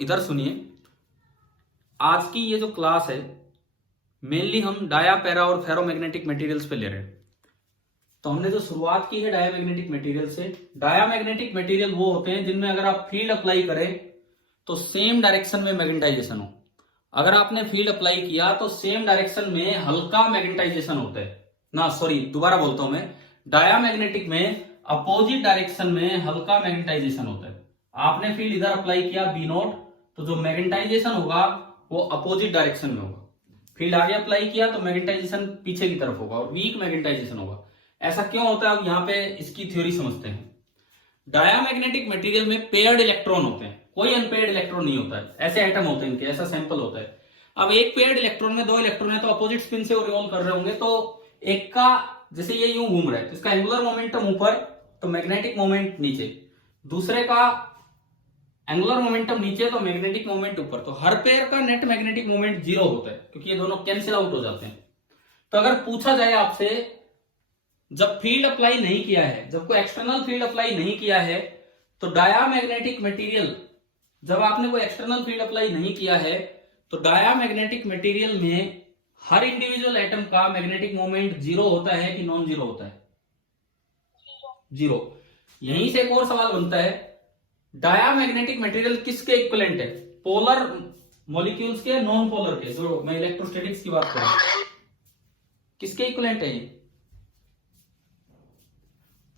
इधर सुनिए, आज की ये जो क्लास है मेनली हम डाया, पैरा और फेरोमैग्नेटिक मटेरियल्स पे ले रहे हैं। तो हमने जो शुरुआत की है डायामैग्नेटिक मटेरियल से। डायामैग्नेटिक मटेरियल वो होते हैं जिनमें अगर आप फील्ड अप्लाई करें तो सेम डायरेक्शन में मैग्नेटाइजेशन हो। अगर आपने फील्ड अप्लाई किया तो सेम डायरेक्शन में हल्का मैग्नेटाइजेशन होता है ना, सॉरी दोबारा बोलता हूं मैं, डायामैग्नेटिक में अपोजिट डायरेक्शन में हल्का मैग्नेटाइजेशन होता है। आपने फील्ड इधर अप्लाई किया बी नॉट, तो जो मैग्नेटाइजेशन होगा वो अपोजिट डायरेक्शन में होगा। फील्ड आगे अप्लाई किया तो मैग्नेटाइजेशन पीछे की तरफ होगा और वीक मैग्नेटाइजेशन होगा। ऐसा क्यों होता है, अब यहाँ पे इसकी थ्योरी समझते हैं। डायामैग्नेटिक मटेरियल में पेयर्ड इलेक्ट्रॉन होते हैं, कोई अनपेयर्ड इलेक्ट्रॉन नहीं होता है। ऐसे एटम होते हैं इनके, ऐसा सैंपल होता है। अब एक पेयर्ड इलेक्ट्रॉन में 2 इलेक्ट्रॉन है तो अपोजिट स्पिन से वो रिवॉल्व कर रहे होंगे, तो एक का जैसे ये यूं घूम रहा है तो इसका एंगुलर मोमेंटम ऊपर तो मैग्नेटिक मोमेंट नीचे, दूसरे का एंगुलर मोमेंटम नीचे तो मैग्नेटिक मोमेंट ऊपर। तो हर पेयर का नेट मैग्नेटिक मोमेंट 0 होता है क्योंकि ये दोनों कैंसिल आउट हो जाते हैं। तो अगर पूछा जाए आपसे, जब फील्ड अप्लाई नहीं किया है, जब कोई एक्सटर्नल फील्ड अप्लाई नहीं किया है, तो डायामैग्नेटिक मटेरियल, जब आपने कोई एक्सटर्नल फील्ड अप्लाई नहीं किया है तो डायामैग्नेटिक मटेरियल में हर इंडिविजुअल एटम का मैग्नेटिक मोमेंट 0 होता है कि नॉन 0 होता है? 0। यहीं से एक और सवाल बनता है, डायामैग्नेटिक मटेरियल किसके इक्विवेलेंट है? पोलर मॉलिक्यूल्स के, नॉन पोलर के? जो मैं इलेक्ट्रोस्टैटिक्स की बात कर रहा हूं, किसके इक्विवेलेंट है ये?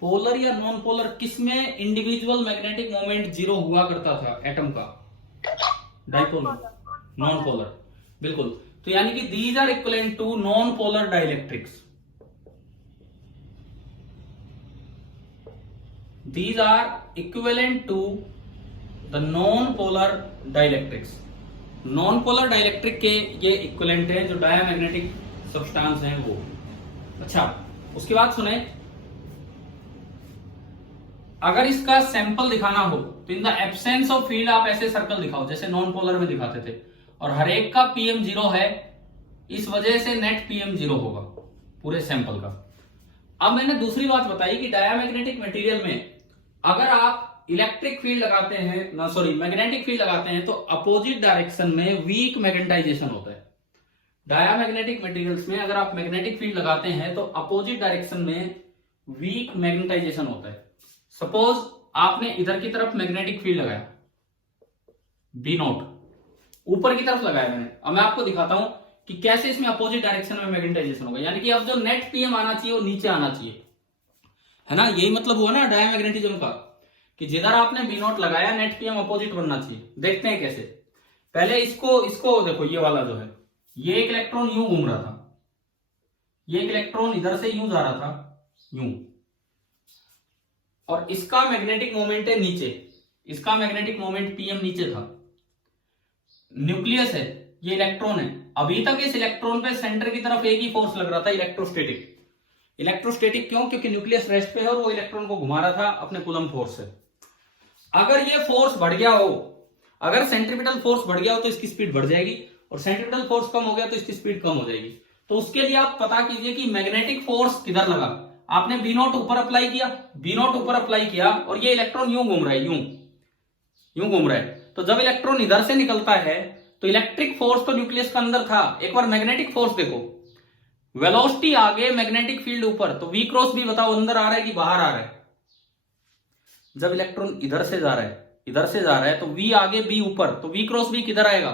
पोलर या नॉन पोलर? किसमें इंडिविजुअल मैग्नेटिक मोमेंट 0 हुआ करता था एटम का? डाइपोलर, नॉन पोलर, बिल्कुल। तो यानी कि these are equivalent to non polar dielectrics. These are equivalent to the non-polar dielectrics. Non-polar dielectric के ये इक्विवेलेंट है जो डायामैग्नेटिक सब्सटेंस हैं वो। अच्छा, उसके बाद सुने, अगर इसका सैंपल दिखाना हो तो in the absence of field आप ऐसे सर्कल दिखाओ जैसे नॉन पोलर में दिखाते थे, और हर एक का पीएम 0 है, इस वजह से नेट पीएम 0 होगा पूरे सैंपल का। अब मैंने दूसरी बात बताई कि डायामैग्नेटिक मटेरियल में अगर आप इलेक्ट्रिक फील्ड लगाते हैं ना, सॉरी मैग्नेटिक फील्ड लगाते हैं तो अपोजिट डायरेक्शन में वीक मैग्नेटाइजेशन होता है। डायामैग्नेटिक मटेरियल्स में अगर आप मैग्नेटिक फील्ड लगाते हैं तो अपोजिट डायरेक्शन में वीक मैग्नेटाइजेशन होता है। सपोज आपने इधर की तरफ मैग्नेटिक फील्ड लगाया बी नॉट, ऊपर की तरफ लगाया मैंने। अब मैं आपको दिखाता हूं कि कैसे इसमें अपोजिट डायरेक्शन में मैग्नेटाइजेशन होगा। यानी कि अब जो नेट पीएम आना चाहिए वो नीचे आना चाहिए, है ना? यही मतलब हुआ ना डायामैग्नेटिज्म का, कि जिधर आपने बी नॉट लगाया नेट पीएम अपोजिट बनना चाहिए। देखते हैं कैसे। पहले इसको देखो, ये वाला जो है, ये एक इलेक्ट्रॉन यूं घूम रहा था, ये एक इलेक्ट्रॉन इधर से यूं जा रहा था, यूं, और इसका मैग्नेटिक मोमेंट है नीचे, इसका मैग्नेटिक मोमेंट पीएम नीचे था। न्यूक्लियस है, ये इलेक्ट्रॉन है। अभी तक इस इलेक्ट्रॉन पे सेंटर की तरफ एक ही फोर्स लग रहा था, इलेक्ट्रोस्टैटिक। इलेक्ट्रोस्टैटिक क्यों? क्योंकि न्यूक्लियस रेस्ट पे है और वो इलेक्ट्रॉन को घुमा रहा था अपने कूलम फोर्स से। अगर ये फोर्स बढ़ गया हो, अगर सेंट्रीपिटल फोर्स बढ़ गया हो तो इसकी स्पीड बढ़ जाएगी, और सेंट्रीपिटल फोर्स कम हो गया तो इसकी स्पीड कम हो जाएगी। तो उसके लिए आप पता कीजिए कि मैग्नेटिक फोर्स किधर लगा। आपने बी नॉट ऊपर अप्लाई किया, बी नॉट ऊपर अप्लाई किया, और ये इलेक्ट्रॉन यूं घूम रहा है, यूं घूम रहा है। तो जब इलेक्ट्रॉन इधर से निकलता है तो इलेक्ट्रिक फोर्स तो न्यूक्लियस का अंदर था। एक बार मैग्नेटिक फोर्स देखो, वेलोसिटी आगे, मैग्नेटिक फील्ड ऊपर, तो वी क्रॉस बी बताओ अंदर आ रहा है कि बाहर आ रहा है? जब इलेक्ट्रॉन इधर से जा रहा है, इधर से जा रहा है, तो वी आगे बी ऊपर, तो वी क्रॉस बी किधर आएगा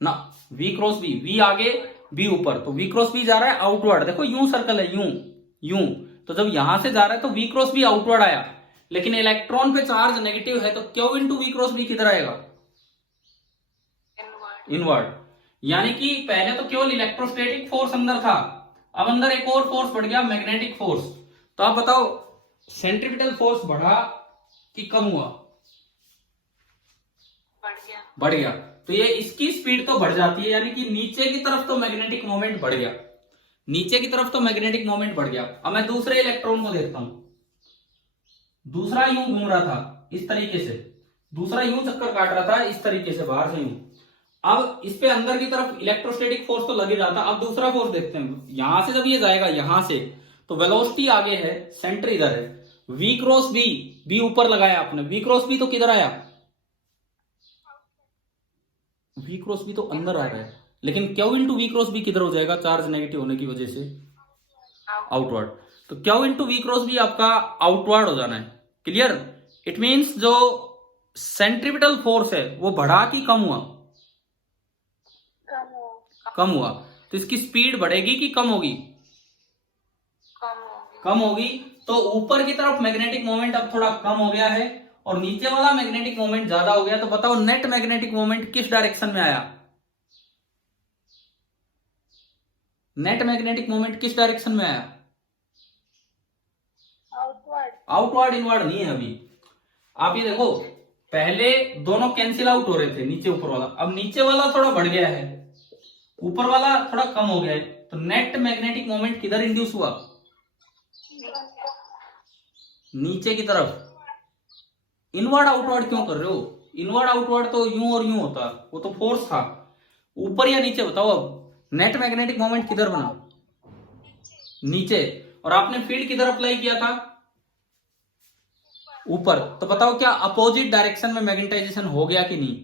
ना? वी क्रॉस बी, वी आगे बी ऊपर, तो वी क्रॉस बी जा रहा है आउटवर्ड। देखो यूं सर्कल है, यूं, तो जब यहां से जा रहा है तो वी क्रॉस बी आउटवर्ड आया, लेकिन इलेक्ट्रॉन पे चार्ज नेगेटिव है तो q into v cross B किधर आएगा? इनवर्ड। यानी कि पहले तो केवल इलेक्ट्रोस्टैटिक फोर्स अंदर था, अब अंदर एक और फोर्स बढ़ गया, मैग्नेटिक फोर्स। तो आप बताओ सेंट्रीपिटल फोर्स बढ़ा कि कम हुआ? बढ़ गया। तो ये इसकी स्पीड तो बढ़ जाती है, यानी कि नीचे की तरफ तो मैग्नेटिक मोमेंट बढ़ गया, नीचे की तरफ तो मैग्नेटिक मोमेंट बढ़ गया। अब मैं दूसरे इलेक्ट्रॉन को देखता हूं, दूसरा यूं घूम रहा था इस तरीके से, दूसरा यूं चक्कर काट रहा था इस तरीके से बाहर से यूं। अब इस पे अंदर की तरफ इलेक्ट्रोस्टैटिक फोर्स तो लग ही जाता। अब दूसरा फोर्स देखते हैं, यहां से जब ये जाएगा यहां से, तो वेलोसिटी आगे है, सेंटर इधर है, वी क्रॉस बी बी ऊपर लगाया आपने, वी क्रॉस बी तो किधर आया, वी क्रॉस बी तो अंदर आ रहा है, लेकिन q into v cross B किधर हो जाएगा, चार्ज नेगेटिव होने की वजह से आउटवर्ड। तो q into v cross B आपका आउटवर्ड हो जाना है। क्लियर? इट मींस जो सेंट्रीपिटल फोर्स है वो बढ़ा कि कम हुआ, कम हुआ। तो इसकी स्पीड बढ़ेगी कि कम होगी, कम होगी। तो ऊपर की तरफ मैग्नेटिक मोमेंट अब थोड़ा कम हो गया है और नीचे वाला मैग्नेटिक मोमेंट ज्यादा हो गया। तो बताओ नेट मैग्नेटिक मोमेंट किस डायरेक्शन में आया, नेट मैग्नेटिक मोमेंट किस डायरेक्शन में आया, आउटवर्ड। आउटवर्ड, इनवर्ड नहीं है अभी। आप ये देखो, पहले दोनों कैंसिल आउट हो रहे थे, नीचे ऊपर वाला, अब नीचे वाला थोड़ा बढ़ गया है, ऊपर वाला थोड़ा कम हो गया है। तो नेट मैग्नेटिक मोमेंट किधर इंड्यूस हुआ, नीचे की तरफ। इनवर्ड आउटवर्ड क्यों कर रहे हो, इनवर्ड आउटवर्ड तो यूं और यूं होता, वो तो फोर्स था। ऊपर या नीचे बताओ, अब नेट मैग्नेटिक मोमेंट किधर बना, नीचे। और आपने फील्ड किधर अप्लाई किया था, ऊपर। तो बताओ क्या अपोजिट डायरेक्शन में मैग्नेटाइजेशन हो गया कि नहीं।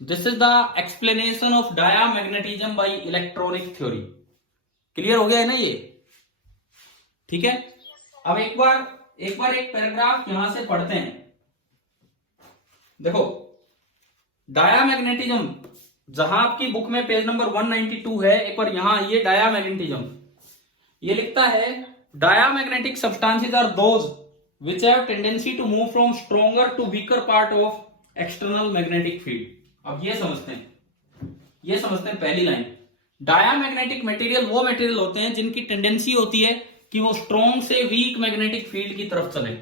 This is the explanation of diamagnetism bye electronic theory. Clear हो गया है ना ये, ठीक है। अब एक बार एक पैराग्राफ यहां से पढ़ते हैं। देखो डायामैग्नेटिज्म, जहां आपकी बुक में पेज नंबर 192 है, एक बार यहां आइए। डायामैग्नेटिज्म ये लिखता है, diamagnetic substances are those which have tendency to move from stronger to weaker part of external magnetic field। अब ये समझते हैं पहली लाइन। डायामैग्नेटिक मटेरियल वो मटेरियल होते हैं जिनकी टेंडेंसी होती है कि वो स्ट्रॉन्ग से वीक मैग्नेटिक फील्ड की तरफ चले,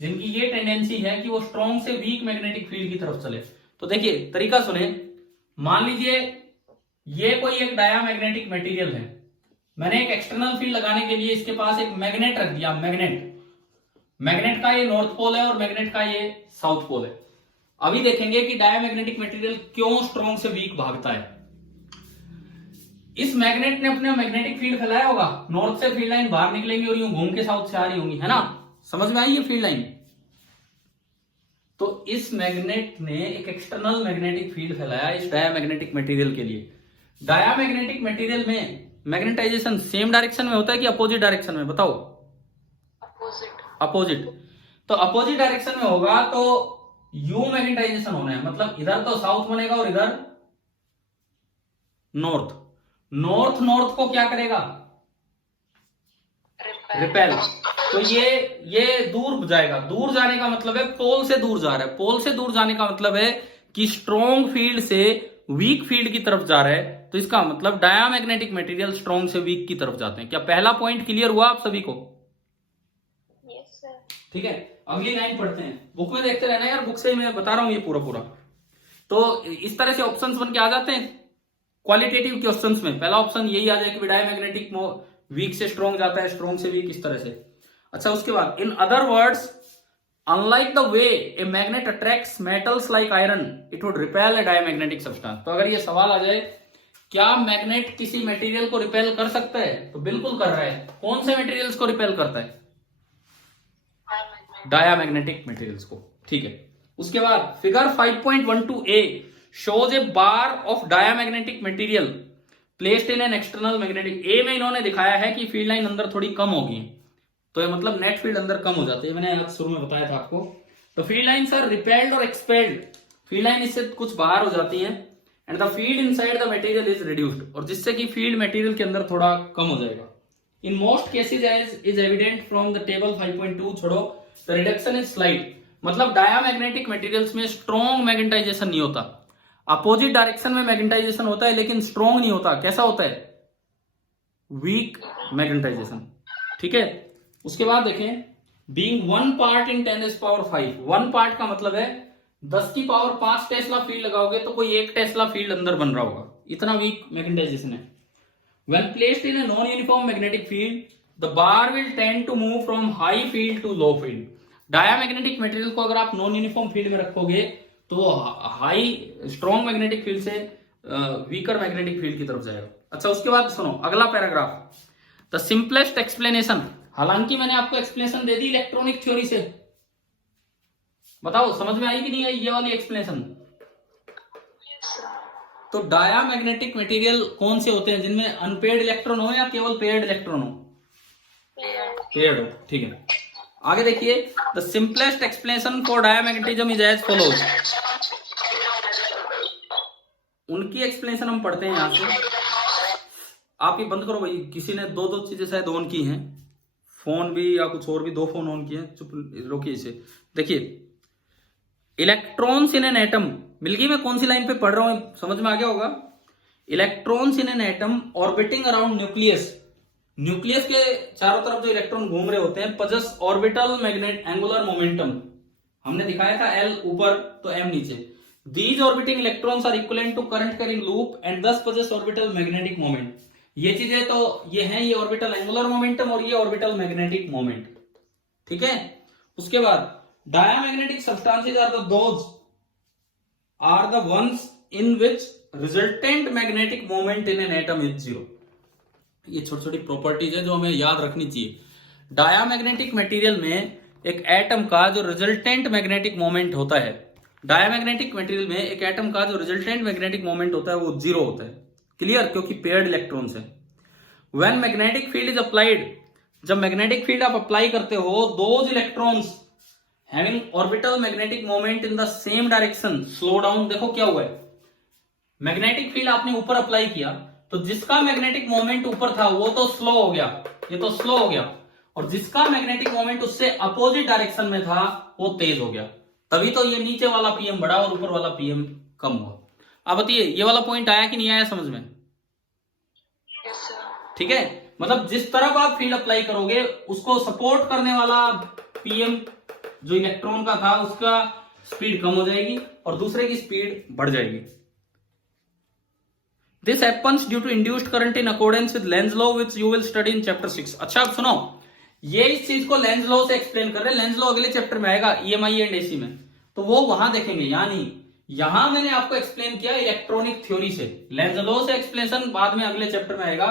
जिनकी ये टेंडेंसी है कि वो स्ट्रॉन्ग से वीक मैग्नेटिक फील्ड की तरफ चले। तो देखिए तरीका सुने, मान लीजिए ये कोई एक डायामैग्नेटिक मटेरियल है, मैंने एक एक्सटर्नल फील्ड लगाने के लिए इसके पास एक मैग्नेट रख दिया। मैग्नेट का ये नॉर्थ पोल है और मैग्नेट का ये साउथ पोल है। अभी देखेंगे कि डायामैग्नेटिक मटेरियल क्यों स्ट्रॉन्ग से वीक भागता है। इस मैग्नेट ने अपने मैग्नेटिक फील्ड फैलाया होगा, नॉर्थ से फील्ड लाइन बाहर निकलेंगी और यूं घूम के साउथ से आ रही होंगी, है ना, समझ में आई ये फील्ड लाइन। तो इस मैग्नेट ने एक एक्सटर्नल मैग्नेटिक फील्ड फैलाया इस डायामैग्नेटिक मटेरियल के लिए। डायामैग्नेटिक मटेरियल में मैग्नेटाइजेशन सेम डायरेक्शन में होता है कि अपोजिट डायरेक्शन में, बताओ। अपोजिट। तो अपोजिट डायरेक्शन में होगा तो यू मैग्नेटाइजेशन होना है, मतलब इधर तो साउथ बनेगा और इधर नॉर्थ। नॉर्थ को क्या करेगा, रिपेल। तो ये दूर जाएगा, दूर जाने का मतलब है पोल से दूर जा रहा है। पोल से दूर जाने का मतलब है कि स्ट्रॉन्ग फील्ड से वीक फील्ड की तरफ जा रहा है। तो इसका मतलब डायामैग्नेटिक मटेरियल स्ट्रॉन्ग से वीक की तरफ जाते हैं। क्या पहला पॉइंट क्लियर हुआ आप सभी को? ठीक है, अगली लाइन पढ़ते हैं। बुक में देखते रहना यार, बुक से ही मैं बता रहा हूं ये पूरा। तो इस तरह से ऑप्शंस बन के आ जाते हैं क्वालिटेटिव क्वेश्चंस में। पहला ऑप्शन यही आ जाए कि डायामैग्नेटिक वीक से स्ट्रॉन्ग जाता है, स्ट्रॉन्ग से वीक, इस तरह से। अच्छा, उसके बाद in other words, unlike the way a magnet attracts metals like iron, it would repel A diamagnetic substance. तो अगर ये सवाल आ जाए क्या मैग्नेट किसी मटेरियल को रिपेल कर सकता है, तो बिल्कुल कर रहा है। कौन से मटेरियल्स को रिपेल करता है? डायामैग्नेटिक मटेरियल्स को। ठीक है, उसके बाद figure 5.12a shows a bar of diamagnetic material placed in an external magnetic. A में इन्होंने दिखाया है कि फील्ड लाइन अंदर थोड़ी कम होगी, तो ये मतलब नेट फील्ड अंदर कम हो जाती है, मैंने आज शुरू में बताया था आपको। तो फील्ड लाइंस आर रिपेल्ड और एक्सपेल्ड, फील्ड लाइन इससे कुछ बाहर हो जाती है, and the field inside the material is reduced, और जिससे कि फील्ड मटेरियल के अंदर थोड़ा कम हो जाएगा। In most cases as is evident from the table 5.2 छोड़ो, द रिडक्शन इज स्लाइट। मतलब डायामैग्नेटिक मटेरियल्स में स्ट्रॉन्ग मैग्नेटाइजेशन नहीं होता, अपोजिट डायरेक्शन में मैग्नेटाइजेशन होता है, लेकिन स्ट्रॉन्ग नहीं होता। कैसा होता है? Weak magnetisation. ठीक है, उसके बाद देखें, बीइंग 1 पार्ट इन 10⁵, 1 पार्ट का मतलब है 10 की पावर 5 टेस्ला फील्ड लगाओगे तो कोई 1 टेस्ला फील्ड अंदर बन रहा होगा, इतना वीक मैग्नेटाइजेशन है। When placed in a non-uniform magnetic field, the bar will tend to move from high field to low field. Diamagnetic material को अगर आप नॉन यूनिफॉर्म फील्ड में रखोगे तो हाई स्ट्रॉन्ग मैग्नेटिक फील्ड से वीकर मैग्नेटिक फील्ड की तरफ जाएगा। अच्छा, उसके बाद सुनो अगला पैराग्राफ। द सिंपलेस्ट एक्सप्लेनेशन, हालांकि मैंने आपको एक्सप्लेनेशन दे दी इलेक्ट्रॉनिक थ्योरी से। बताओ समझ में आई कि नहीं आई ये वाली एक्सप्लेनेशन? तो डायामैग्नेटिक मटेरियल कौन से होते हैं जिनमें अनपेयर्ड इलेक्ट्रॉन हो या केवल पेयर्ड इलेक्ट्रॉन हो? पेयर्ड हो, ठीक है। आगे देखिए, the simplest explanation for diamagnetism is as follows. उनकी एक्सप्लेनेशन हम पढ़ते हैं यहां से। आप ये बंद करो भाई, किसी ने दो चीजें शायद ऑन की हैं, फोन भी या कुछ और भी, 2 फोन ऑन किए हैं। चुप रोकिए इसे। देखिए, इलेक्ट्रॉन्स इन एन एटम, मिल गई मैं कौन सी लाइन पे पढ़ रहा हूं, समझ में आ गया होगा। Electrons in an atom orbiting around nucleus, nucleus के चारों तरफ जो इलेक्ट्रॉन घूम रहे होते हैं, possess orbital magnet angular momentum. हमने दिखाया था L ऊपर तो M नीचे। These orbiting electrons are equivalent to current carrying loop and thus possess orbital magnetic moment। ये चीजें तो ये हैं, ये ऑर्बिटल एंगुलर मोमेंटम और ये ऑर्बिटल मैग्नेटिक मोमेंट, ठीक है। उसके बाद diamagnetic substances are the ones in which resultant magnetic moment in an atom is 0। ये छोटी छोटी प्रॉपर्टीज है जो हमें याद रखनी चाहिए। डायामैग्नेटिक मटेरियल में एक एटम का जो रिजल्टेंट मैग्नेटिक मोमेंट होता है, डायामैग्नेटिक मटेरियल में एक एटम का जो रिजल्टेंट मैग्नेटिक मोमेंट होता है वो 0 होता है। क्लियर? क्योंकि पेयर्ड इलेक्ट्रॉन्स है। When magnetic field is applied, जब मैग्नेटिक फील्ड आप अप्लाई करते हो, those electrons having orbital magnetic moment in the same direction slow down. देखो क्या हुआ है, मैग्नेटिक फील्ड आपने ऊपर अप्लाई किया तो जिसका मैग्नेटिक मोमेंट ऊपर था वो तो स्लो हो गया, ये तो स्लो हो गया, और जिसका मैग्नेटिक मोमेंट उससे अपोजिट डायरेक्शन में था वो तेज हो गया। तभी तो ये नीचे वाला पीएम बढ़ा और ऊपर वाला पीएम कम हुआ। अब बताइए ये वाला पॉइंट आया कि नहीं आया समझ में? ठीक है, मतलब जिस तरफ आप फील्ड अप्लाई करोगे उसको सपोर्ट करने वाला पीएम जो इलेक्ट्रॉन का था उसका स्पीड कम हो जाएगी और दूसरे की स्पीड बढ़ जाएगी। This happens due to induced current in accordance with Lenz law which you will study in chapter 6। अच्छा अब सुनो, ये इस चीज को लेंज लॉ से एक्सप्लेन कर रहे हैं। लेंज लॉ अगले चैप्टर में आएगा EMI एंड AC में, तो वो वहां देखेंगे। यानी यहां मैंने आपको एक्सप्लेन किया इलेक्ट्रॉनिक थ्योरी से, लेंज लॉ से एक्सप्लेनेशन बाद में अगले चैप्टर में आएगा।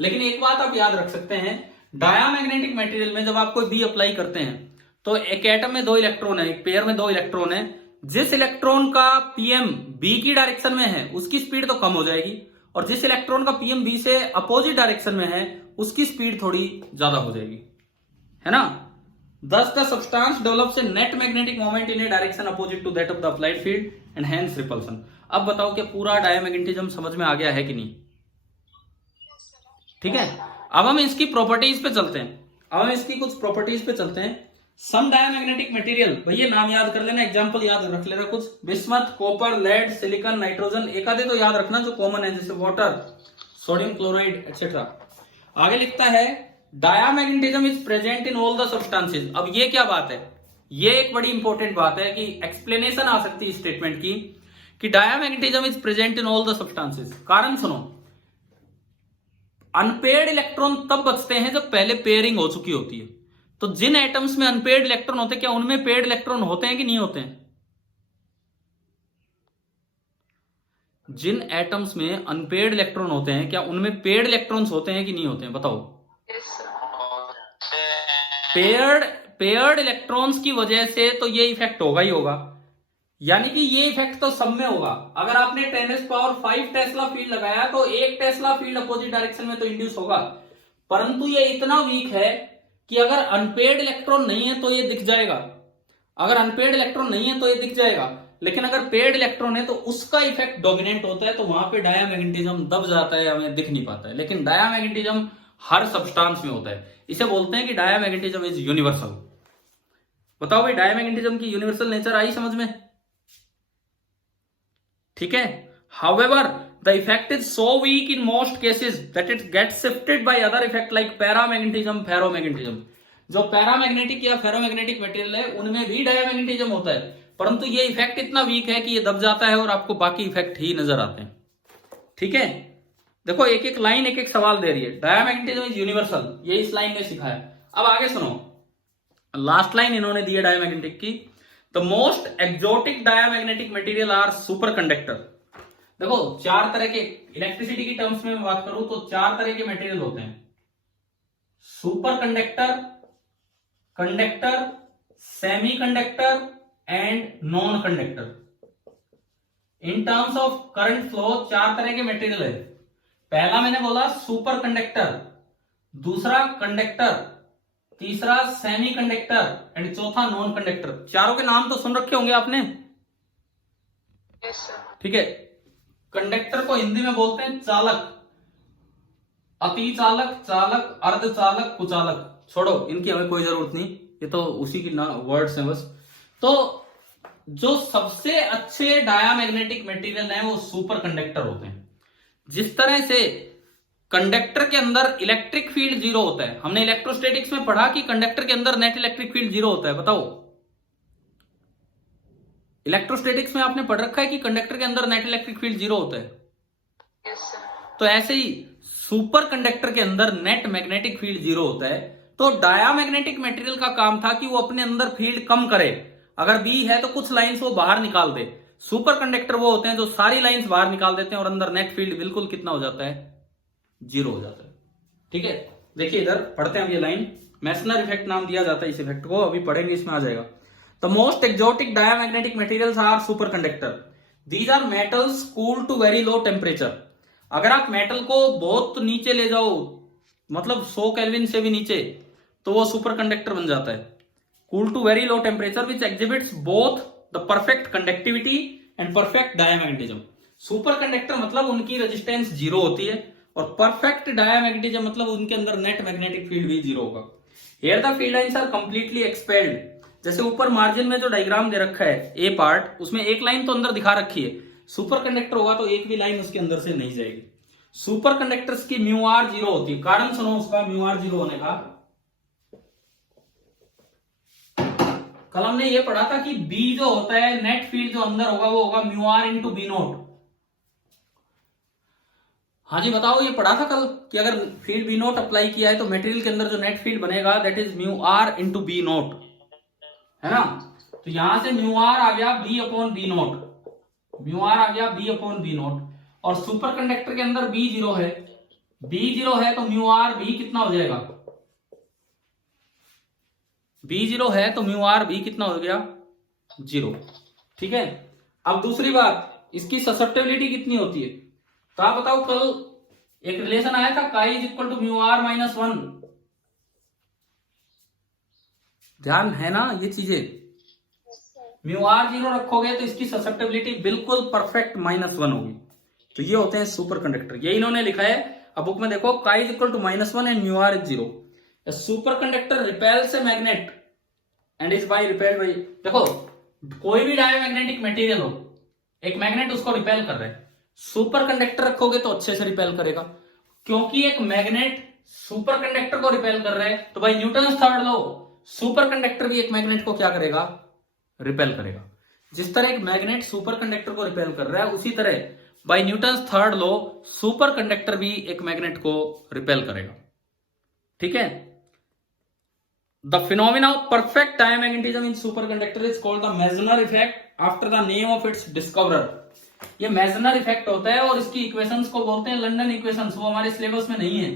लेकिन एक बात आप याद रख सकते हैं, डायामैग्नेटिक मटेरियल में जब आप कोई बी अप्लाई करते हैं तो एक एटम में 2 इलेक्ट्रॉन है, एक पेयर में 2 इलेक्ट्रॉन है। जिस इलेक्ट्रॉन का पीएम बी की डायरेक्शन में है उसकी स्पीड तो कम हो जाएगी, और जिस इलेक्ट्रॉन का पीएम बी से अपोजिट डायरेक्शन में है उसकी स्पीड थोड़ी ज्यादा हो जाएगी, है ना। Thus the substance develops a net magnetic moment in a direction opposite to that of the applied field and hence repulsion। अब बताओ क्या पूरा डायामैग्नेटिज्म समझ में आ गया है कि नहीं? ठीक है, अब हम इसकी प्रॉपर्टीज पे चलते हैं। अब हम इसकी कुछ प्रॉपर्टीज पे चलते हैं। सम डायामैग्नेटिक मटेरियल, भैया नाम याद कर लेना, एग्जांपल याद रख लेना कुछ, bismuth, copper, lead, silicon, nitrogen, एक आधे तो याद रखना जो कॉमन है, जैसे वाटर, सोडियम क्लोराइड एक्सेट्रा। आगे लिखता है diamagnetism is present in all the substances. अब ये क्या बात है, ये एक बड़ी इंपॉर्टेंट बात है कि एक्सप्लेनेशन आ सकती है स्टेटमेंट की कि diamagnetism is present in all the substances. कारण सुनो, अनपेयर्ड इलेक्ट्रॉन तब बचते हैं जब पहले पेयरिंग हो चुकी होती है। तो जिन एटम्स में अनपेयर्ड इलेक्ट्रॉन होते हैं क्या उनमें पेयर्ड इलेक्ट्रॉन होते हैं कि नहीं होते हैं? जिन एटम्स में अनपेयर्ड इलेक्ट्रॉन होते हैं क्या उनमें पेयर्ड इलेक्ट्रॉन्स होते हैं कि नहीं होते हैं? बताओ। पेयर्ड इलेक्ट्रॉन्स की वजह से तो ये इफेक्ट होगा ही होगा, यानी कि ये इफेक्ट तो सब में होगा। अगर आपने 10⁵ टेस्ला फील्ड लगाया तो 1 टेस्ला फील्ड अपोजिट डायरेक्शन में तो इंड्यूस होगा, परंतु ये इतना वीक है कि अगर अनपेयर्ड इलेक्ट्रॉन नहीं है तो ये दिख जाएगा, अगर अनपेयर्ड इलेक्ट्रॉन नहीं है तो ये दिख जाएगा, लेकिन अगर पेयर्ड इलेक्ट्रॉन है तो उसका इफेक्ट डोमिनेंट होता है, तो वहां पे डायामैग्नेटिज्म दब जाता है, हमें दिख नहीं पाता है। लेकिन डायामैग्नेटिज्म हर सब्सटेंस में होता है। इसे बोलते हैं कि डायामैग्नेटिज्म इज यूनिवर्सल। बताओ भाई, डायामैग्नेटिज्म की यूनिवर्सल नेचर आई समझ में? ठीक है। However the effect is so weak in most cases that it gets shifted by other effect like paramagnetism, ferromagnetism. जो पैरामैग्नेटिक या फेरोमैग्नेटिक मटेरियल है उनमें भी डायामैग्नेटिज्म होता है, परंतु ये इफेक्ट इतना वीक है कि ये दब जाता है और आपको बाकी इफेक्ट ही नजर आते हैं। ठीक है, देखो एक एक लाइन एक एक सवाल दे रही है। डायामैग्नेटिज्म इज यूनिवर्सल, ये इस लाइन में सिखाया। अब आगे सुनो, लास्ट लाइन इन्होंने दी है डायामैग्नेटिक की, the most exotic diamagnetic material are super conductor. देखो 4 तरह के, इलेक्ट्रिसिटी की टर्म्स में बात करूं तो 4 तरह के मटेरियल होते हैं। Super conductor, conductor, semi conductor and non conductor. In terms of current flow 4 तरह के मटेरियल है। पहला मैंने बोला सुपर कंडक्टर, दूसरा कंडक्टर, तीसरा सेमी कंडक्टर एंड चौथा नॉन कंडक्टर। चारों के नाम तो सुन रखे होंगे आपने। ठीक है। कंडक्टर को हिंदी में बोलते हैं चालक, अति चालक, चालक, अर्धचालक, कुचालक। छोड़ो, इनकी हमें कोई जरूरत नहीं, ये तो उसी की वर्ड्स हैं बस। तो जो सबसे अच्छे डायामैग्नेटिक मटेरियल है वो सुपर कंडक्टर होते हैं। जिस तरह से कंडक्टर के अंदर इलेक्ट्रिक फील्ड जीरो होता है, हमने इलेक्ट्रोस्टैटिक्स में पढ़ा कि कंडक्टर के अंदर नेट इलेक्ट्रिक फील्ड जीरो होता है। बताओ, इलेक्ट्रोस्टैटिक्स में आपने पढ़ रखा है कि कंडक्टर के अंदर नेट इलेक्ट्रिक फील्ड जीरो होता है। तो ऐसे ही सुपर कंडक्टर के अंदर नेट मैग्नेटिक फील्ड जीरो होता है। तो डायामैग्नेटिक मटेरियल का काम था कि वो अपने अंदर फील्ड कम करे। अगर बी है तो कुछ लाइंस वो बाहर निकाल दे। सुपर कंडक्टर वो होते हैं जो सारी लाइंस बाहर निकाल देते हैं और अंदर नेट फील्ड बिल्कुल कितना हो जाता है, जीरो हो जाता है। ठीक है, देखिए इधर पढ़ते हैं हम ये लाइन। मेसनर इफेक्ट नाम दिया जाता है इस इफेक्ट को, अभी पढ़ेंगे, इसमें आ जाएगा। The most exotic diamagnetic materials are super conductor. These are metals cooled to very low temperature. अगर आप मेटल को बहुत नीचे ले जाओ, मतलब 100 केल्विन से भी नीचे, तो वो सुपर कंडक्टर बन जाता है। Cool to very low temperature which exhibits both the perfect conductivity and perfect diamagnetism. Super conductor मतलब उनकी रेजिस्टेंस जीरो होती है, और परफेक्ट डायामैग्नेटिज्म मतलब उनके अंदर नेट मैग्नेटिक फील्ड भी जीरो होगा। Here the field lines are completely expelled. जैसे ऊपर मार्जिन में जो डायग्राम दे रखा है ए पार्ट, उसमें एक लाइन तो अंदर दिखा रखी है। सुपर कंडक्टर होगा तो एक भी लाइन उसके अंदर से नहीं जाएगी। सुपर कंडक्टर्स की म्यू आर जीरो होती है। कारण सुनो उसका म्यू आर जीरो होने का। कल हमने ये पढ़ा था कि बी जो होता है, नेट फील्ड जो अंदर होगा वो होगा mu r into B naught. हाँ जी बताओ, ये पढ़ा था कल कि अगर फील्ड बी नोट अप्लाई किया है तो मटेरियल के अंदर जो नेट फील्ड बनेगा that is mu r into B naught, है ना। तो यहां से म्यू आर आ गया B upon B naught, mu r आ गया बी अपॉन बी नोट। और सुपर कंडक्टर के अंदर बी जीरो है, बी जीरो है तो म्यू आर भी कितना हो जाएगा, बी जीरो है तो म्यू आर भी कितना हो गया, जीरो। ठीक है। अब दूसरी बात, इसकी ससेप्टेबिलिटी कितनी होती है। तो आप बताओ, कल एक रिलेशन आया था chi is equal to mu r minus 1। ध्यान है ना ये चीजें। म्यू आर जीरो रखोगे तो इसकी ससेप्टेबिलिटी बिल्कुल परफेक्ट -1 होगी। तो ये होते हैं सुपर कंडक्टर, ये इन्होंने लिखा है। अब बुक में देखो, chi is equal to -1 and mu r is zero. Super conductor repels a magnet and is by repelled by. देखो, कोई भी डायमैग्नेटिक मटेरियल हो, एक मैग्नेट उसको रिपेल कर रहा है, सुपर कंडक्टर रखोगे तो अच्छे से रिपेल करेगा। क्योंकि एक मैग्नेट सुपर कंडक्टर को रिपेल कर रहा है, तो भाई Newton third law, super conductor भी एक मैग्नेट को क्या करेगा, रिपेल करेगा। जिस तरह एक मैग्नेट सुपर कंडक्टर को रिपेल कर रहा है, उसी तरह by Newton third law super conductor भी एक मैग्नेट को रिपेल करेगा। ठीक है। The phenomena of perfect diamagnetism in super conductor is called the Meissner effect after the name of its discoverer. ये मेसनर इफेक्ट होता है और इसकी इक्वेशंस को बोलते हैं लंदन इक्वेशंस। वो हमारे सिलेबस में नहीं है,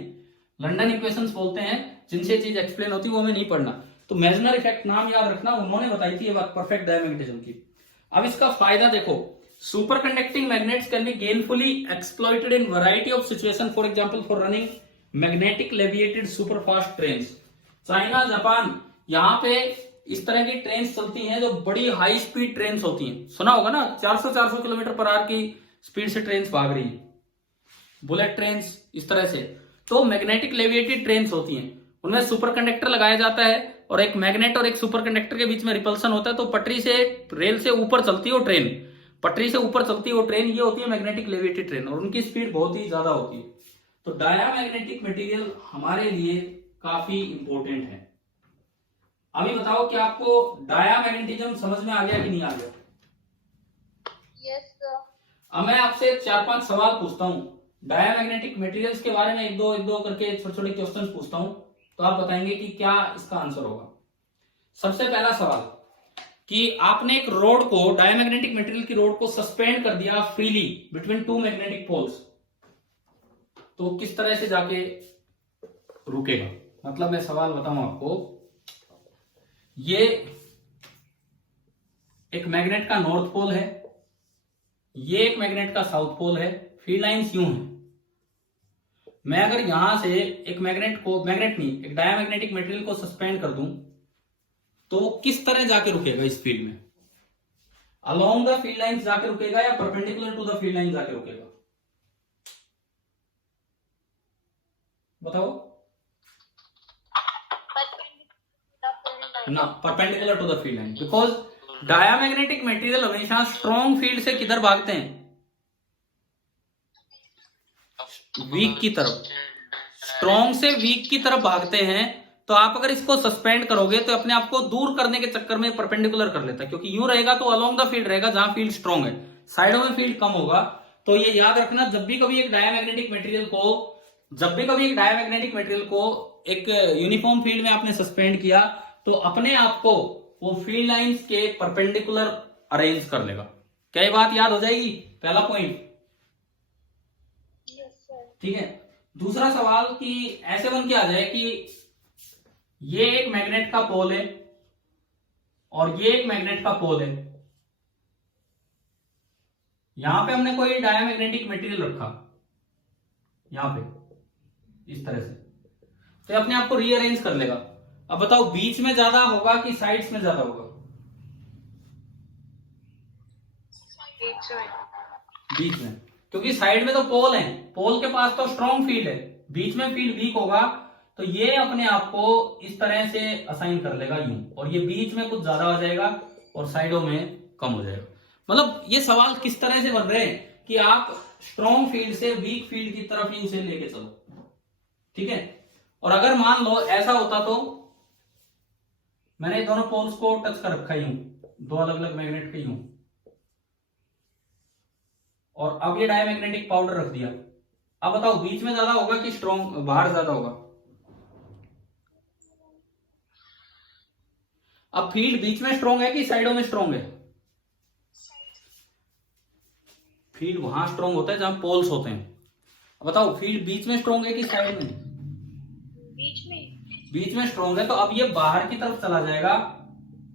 लंदन इक्वेशंस बोलते हैं, जिनसे चीज एक्सप्लेन होती है वो हमें नहीं पढ़ना। तो मेसनर इफेक्ट नाम याद रखना, उन्होंने बताई थी ये बात परफेक्ट डायमैग्नेटिज्म की। अब इसका फायदा देखो, superconducting magnets can be gainfully exploited in variety of situation, for example for running magnetic levitated super fast trains. China, Japan, यहाँ पे इस तरह की ट्रेन चलती हैं जो बड़ी हाई स्पीड ट्रेन होती हैं। सुना होगा ना, 400 किलोमीटर पर आवर की स्पीड से ट्रेन भाग रही है, बुलेट ट्रेन इस तरह से। तो मैग्नेटिक लेविएटेड ट्रेन होती हैं, उनमें सुपर कंडक्टर लगाया जाता है और एक मैग्नेट और एक सुपर कंडक्टर के बीच में रिपल्सन होता है। तो पटरी से, रेल से ऊपर चलती है वो ट्रेन, पटरी से ऊपर चलती है वो ट्रेन, ये होती है मैग्नेटिक लेविएटेड ट्रेन, और उनकी स्पीड बहुत ही ज्यादा होती है। तो डायामैग्नेटिक मटेरियल हमारे लिए काफी इंपॉर्टेंट है। अभी बताओ कि आपको डायामैग्नेटिज्म समझ में आ गया कि नहीं आ गया। Yes sir. अब मैं आपसे 4-5 सवाल पूछता हूँ डायामैग्नेटिक मटेरियल्स के बारे में, एक दो करके छोटे छोटे क्वेश्चन पूछता हूँ, तो आप बताएंगे कि क्या इसका आंसर होगा। सबसे पहला सवाल कि आपने एक रोड को, डायामैग्नेटिक मटेरियल की रोड को सस्पेंड कर दिया फ्रीली बिटवीन 2 मैग्नेटिक पोल्स, तो किस तरह से जाके रुकेगा। मतलब मैं सवाल बताऊं आपको, ये एक मैग्नेट का नॉर्थ पोल है, ये एक मैग्नेट का साउथ पोल है, फील्ड लाइंस यूं है। मैं अगर यहां से एक मैग्नेट नहीं, एक डायामैग्नेटिक मटेरियल को सस्पेंड कर दूं तो वो किस तरह जाके रुकेगा इस फील्ड में? अलोंग द फील्ड लाइंस जाके रुकेगा या perpendicular to the field line जाके रुकेगा? बताओ ना, perpendicular to the field line, because diamagnetic material हमेशा स्ट्रॉन्ग फील्ड से किधर भागते हैं? वीक की तरफ, स्ट्रॉन्ग से वीक की तरफ भागते हैं। तो आप अगर इसको सस्पेंड करोगे तो अपने आप को दूर करने के चक्कर में परपेंडिकुलर कर लेता है, क्योंकि यूं रहेगा तो अलोंग द फील्ड रहेगा जहां फील्ड स्ट्रॉन्ग है, साइडों में फील्ड कम होगा। तो ये याद रखना, जब भी कभी एक डायामैग्नेटिक मटेरियल को एक यूनिफॉर्म फील्ड में आपने सस्पेंड किया तो अपने आप को वो फील्ड लाइंस के परपेंडिकुलर अरेंज कर लेगा। क्या ये बात याद हो जाएगी? पहला पॉइंट, ठीक है। दूसरा सवाल कि ऐसे बन के आ जाए कि ये एक मैग्नेट का पोल है और ये एक मैग्नेट का पोल है, यहां पे हमने कोई डायामैग्नेटिक मटेरियल रखा यहां पे इस तरह से, तो ये अपने आप को रीअरेंज कर लेगा। अब बताओ बीच में ज्यादा होगा कि साइड्स में ज्यादा होगा? बीच में, क्योंकि साइड में तो पोल है, पोल के पास तो स्ट्रॉन्ग फील्ड है, बीच में फील्ड वीक होगा, तो ये अपने आप को इस तरह से असाइन कर लेगा यूं, और ये बीच में कुछ ज्यादा हो जाएगा और साइडों में कम हो जाएगा। मतलब ये सवाल किस तरह से बन रहे हैं कि आप स्ट्रॉन्ग फील्ड से वीक फील्ड की तरफ ही उसे लेके चलो, ठीक है। और अगर मान लो ऐसा होता तो मैंने दोनों पोल्स को टच कर रखा यूं, दो अलग अलग मैग्नेट के यूं, और अब ये डायमैग्नेटिक पाउडर रख दिया। अब बताओ बीच में ज्यादा होगा कि स्ट्रॉन्ग बाहर ज्यादा होगा? अब फील्ड बीच में स्ट्रॉन्ग है कि साइडों में स्ट्रॉन्ग है? फील्ड वहां स्ट्रॉन्ग होता है जहां पोल्स होते हैं। अब बताओ फील्ड बीच में स्ट्रॉन्ग है कि साइड में? बीच में स्ट्रॉन्ग है, तो अब ये बाहर की तरफ चला जाएगा,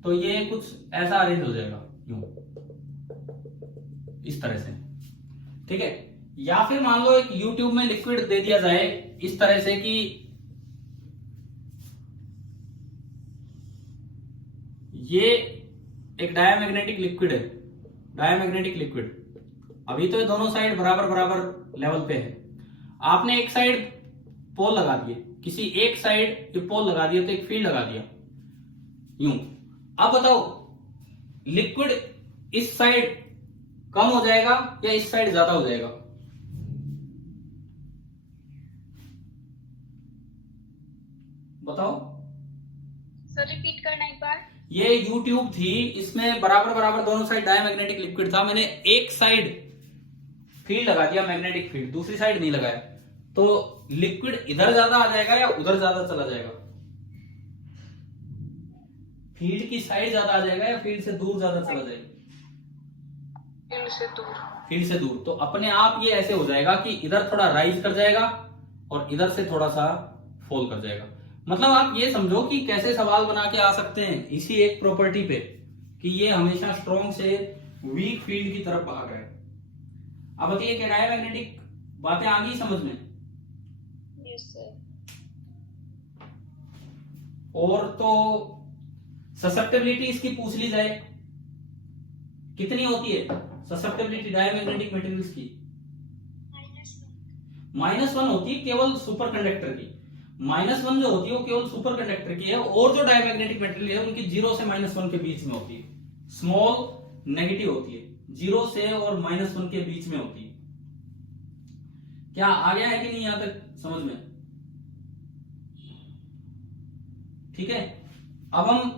तो ये कुछ ऐसा अरेंज हो जाएगा यूं, इस तरह से, ठीक है। या फिर मान लो एक यूट्यूब में लिक्विड दे दिया जाए इस तरह से कि ये एक डायामैग्नेटिक लिक्विड है, डायामैग्नेटिक लिक्विड, अभी तो ये दोनों साइड बराबर बराबर लेवल पे है। आपने एक साइड पोल लगा दिए, किसी एक साइड ये पोल लगा दिया तो एक फील्ड लगा दिया यूं। अब बताओ लिक्विड इस साइड कम हो जाएगा या इस साइड ज्यादा हो जाएगा? बताओ। सर रिपीट करना एक बार। ये YouTube थी, इसमें बराबर बराबर दोनों साइड डायमैग्नेटिक लिक्विड था, मैंने एक साइड फील्ड लगा दिया मैग्नेटिक फील्ड, दूसरी साइड नहीं लगाया, तो लिक्विड इधर ज्यादा आ जाएगा या उधर ज्यादा चला जाएगा? फील्ड की साइड ज्यादा आ जाएगा या फील्ड से दूर ज्यादा चला जाएगा? फील्ड से दूर। फील्ड से दूर। तो अपने आप ये ऐसे हो जाएगा कि इधर थोड़ा राइज कर जाएगा और इधर से थोड़ा सा फॉल कर जाएगा। मतलब आप ये समझो कि कैसे सवाल बना के आ सकते हैं इसी एक प्रॉपर्टी पे कि ये हमेशा स्ट्रॉन्ग से वीक फील्ड की तरफ भाग रहा है। अब बताइए कि डायमैग्नेटिक बातें आ गई समझ में? Yes sir. और तो ससेप्टेबिलिटी इसकी पूछ ली जाए, कितनी होती है ससेप्टेबिलिटी डायमैग्नेटिक मटेरियल्स की? -1 होती है केवल सुपर कंडक्टर की। -1 जो होती है वो केवल सुपर कंडक्टर की है, और जो डायमैग्नेटिक मटेरियल है उनकी 0 से -1 के बीच में होती है, स्मॉल नेगेटिव होती है, 0 से और -1 के बीच में होती है। क्या आ गया है कि नहीं यहां तक समझ में? ठीक है। अब हम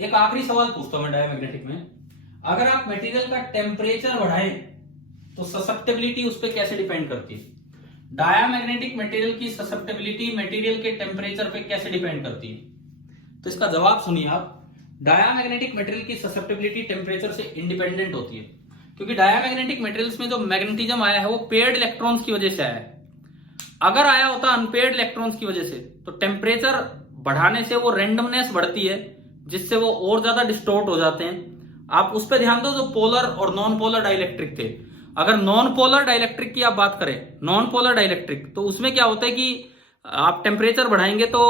एक आखिरी सवाल पूछता हूं मैं डायमैग्नेटिक में, अगर आप मटेरियल का टेम्परेचर बढ़ाएं तो ससेप्टेबिलिटी उस पर कैसे डिपेंड करती है? डायमैग्नेटिक मटेरियल की ससेप्टेबिलिटी मटेरियल के टेम्परेचर पे कैसे डिपेंड करती है? तो इसका जवाब सुनिए आप। डायमैग्नेटिक मटेरियल की ससेप्टेबिलिटी टेम्परेचर से इंडिपेंडेंट होती है, क्योंकि डायमैग्नेटिक मटेरियल्स में जो मैग्नेटिज्म आया है वो पेयर्ड इलेक्ट्रॉन्स की वजह से आया है। अगर आया होता अनपेयर्ड इलेक्ट्रॉन्स की वजह से तो टेम्परेचर बढ़ाने से वो रेंडमनेस बढ़ती है, जिससे वो और ज्यादा डिस्टोर्ट हो जाते हैं। आप उस पर ध्यान दो जो पोलर और नॉन पोलर डाइलेक्ट्रिक थे। अगर नॉन पोलर डाइलेक्ट्रिक की आप बात करें, नॉन पोलर डाइलेक्ट्रिक, तो उसमें क्या होता है कि आप टेम्परेचर बढ़ाएंगे तो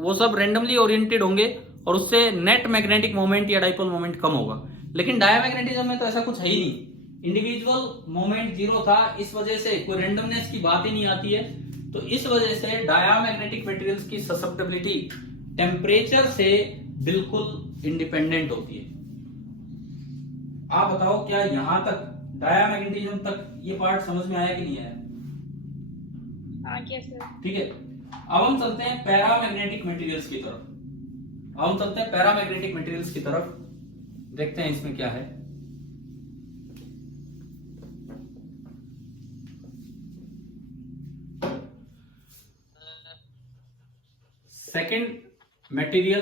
वो सब रेंडमली ओरिएंटेड होंगे और उससे नेट मैग्नेटिक मोमेंट या डाइपोल मोमेंट कम होगा। लेकिन डायमैग्नेटिज्म में तो ऐसा कुछ है ही नहीं, इंडिविजुअल मोमेंट जीरो था, इस वजह से कोई रेंडमनेस की बात ही नहीं आती है। तो इस वजह से डायामैग्नेटिक मटेरियल्स की ससेप्टेबिलिटी टेम्परेचर से बिल्कुल इंडिपेंडेंट होती है। आप बताओ क्या यहां तक डायामैग्नेटिज्म तक ये पार्ट समझ में आया कि नहीं आया? yes sir. ठीक है, अब हम चलते हैं पैरामैग्नेटिक मटेरियल्स की तरफ। अब हम चलते हैं पैरामैग्नेटिक मटेरियल्स की तरफ, देखते हैं इसमें क्या है। Second material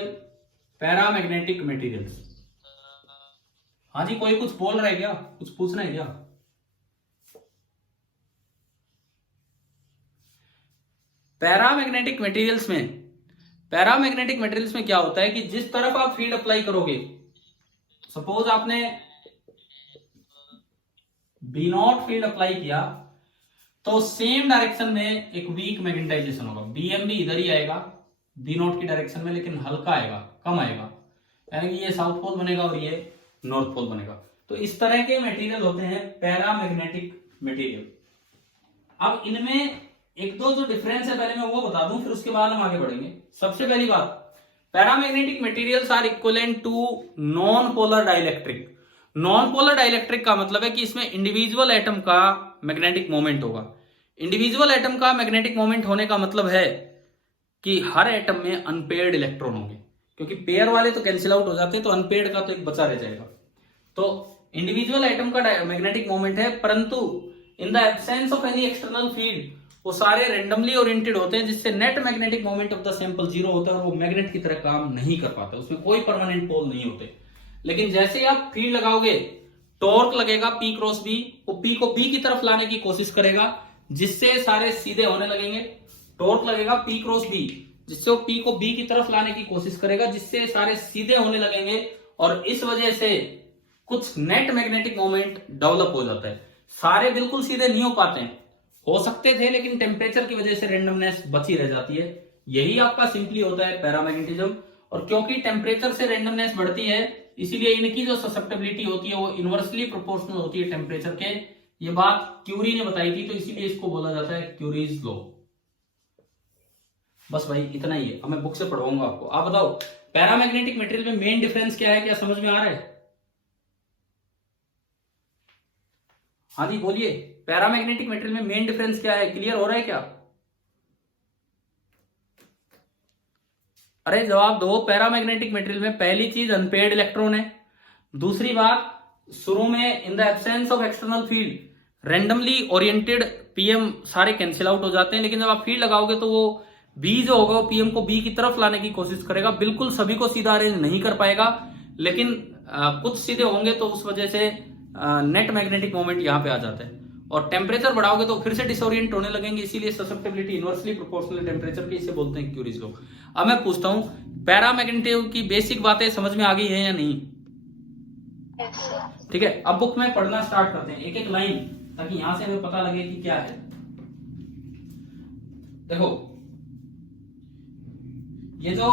paramagnetic materials. हाँ जी, कोई कुछ बोल रहा है क्या? कुछ पूछना है क्या? पैरामैग्नेटिक मटेरियल्स में क्या होता है कि जिस तरफ आप फील्ड अप्लाई करोगे, सपोज आपने बी नॉट फील्ड अप्लाई किया तो सेम डायरेक्शन में एक वीक मैग्नेटाइजेशन होगा। बीएम भी इधर ही आएगा बी नॉट की डायरेक्शन में, लेकिन हल्का आएगा, कम आएगा, यानी कि ये साउथ पोल बनेगा और ये नॉर्थ पोल बनेगा। तो इस तरह के मटेरियल होते हैं पैरामैग्नेटिक मटेरियल। अब इनमें एक दो जो डिफरेंस है पहले मैं वो बता दूं, फिर उसके बाद हम आगे बढ़ेंगे। सबसे पहली बात, paramagnetic materials are equivalent to non polar dielectric. Non polar dielectric का मतलब है कि इसमें इंडिविजुअल एटम का मैग्नेटिक मोमेंट होगा। इंडिविजुअल एटम का मैग्नेटिक मोमेंट होने का मतलब है कि हर एटम में अनपेयर्ड इलेक्ट्रॉन होंगे, क्योंकि पेयर वाले तो कैंसिल आउट हो जाते हैं, तो अनपेयर्ड का तो एक बचा रह जाएगा। तो इंडिविजुअल एटम का मैग्नेटिक मोमेंट है, परंतु in the absence of any external field वो सारे रेंडमली ओरिएंटेड होते हैं, जिससे net magnetic moment of the sample zero होता है और वो मैग्नेट की तरह काम नहीं कर पाते, उसमें कोई परमानेंट पोल नहीं होते। लेकिन जैसे ही आप फील्ड लगाओगे, टॉर्क लगेगा P क्रॉस B, वो P को B की तरफ लाने की कोशिश करेगा, जिससे सारे सीधे होने लगेंगे। टॉर्क लगेगा P क्रॉस B, जिससे वो P को B की तरफ लाने की कोशिश करेगा, जिससे सारे सीधे होने लगेंगे और इस वजह से कुछ नेट मैग्नेटिक मोमेंट डेवलप हो जाता है। सारे बिल्कुल सीधे नहीं हो पाते हैं, हो सकते थे, लेकिन टेम्परेचर की वजह से रेंडमनेस बची रह जाती है। यही आपका सिंपली होता है पैरामैग्नेटिज्म। और क्योंकि टेम्परेचर से रेंडमनेस बढ़ती है, इसीलिए इनकी जो ससेप्टेबिलिटी होती है वो इनवर्सली प्रोपोर्शनल होती है टेम्परेचर के। ये बात क्यूरी ने बताई थी, तो इसीलिए इसको बोला जाता है क्यूरीज लॉ। बस भाई इतना ही है, अब मैं बुक से पढ़वाऊंगा आपको। आप बताओ पैरामैग्नेटिक मटेरियल में मेन डिफरेंस क्या है, क्या समझ में आ रहा है? हाँ जी बोलिए, पैरामैग्नेटिक मटेरियल में मेन डिफरेंस क्या है, क्लियर हो रहा है क्या? अरे जवाब दो। पैरामैग्नेटिक मटेरियल में पहली चीज अनपेयर्ड इलेक्ट्रॉन है। दूसरी बात, शुरू में in the absence of external field randomly oriented PM सारे कैंसिल आउट हो जाते हैं, लेकिन जब आप फील्ड लगाओगे तो वो बी जो होगा वो पीएम को बी की तरफ लाने की कोशिश करेगा। बिल्कुल सभी को सीधा अरेंज नहीं कर पाएगा, लेकिन कुछ सीधे होंगे, तो उस वजह से नेट मैग्नेटिक मोमेंट यहाँ पे आ जाता है। और टेम्परेचर बढ़ाओगे तो फिर से डिसोरिएंट होने लगेंगे, इसीलिए ससेप्टेबिलिटी इनवर्सली प्रोपोर्शनल टेम्परेचर की, इसे बोलते हैं क्यूरीज लॉ। अब मैं पूछता हूं, पैरामैग्नेटिज्म की बेसिक बातें समझ में आ गई है या नहीं? ठीक है, अब बुक में पढ़ना स्टार्ट करते हैं एक एक लाइन, ताकि यहां से हमें पता लगे कि क्या है। देखो ये जो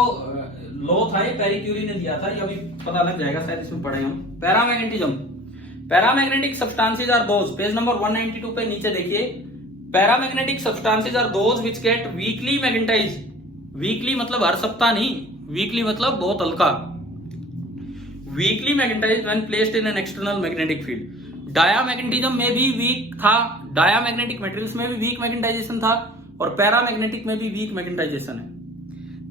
लॉ था ये पेरी क्यूरी ने दिया था, ये अभी पता लग जाएगा, शायद इसमें पढ़े हम। Paramagnetic substances are those, page number 192 पे नीचे देखिए। Paramagnetic substances are those which get weakly magnetised. Weakly मतलब हर सप्ताह नहीं, वीकली मतलब बहुत हल्का। Weakly magnetised when placed in an external magnetic field. Diamagnetism में भी वीक था, डायामैग्नेटिक मटेरियल्स में भी वीक मैग्नेटाइजेशन था, और पैरामैग्नेटिक में भी वीक मैग्नेटाइजेशन है।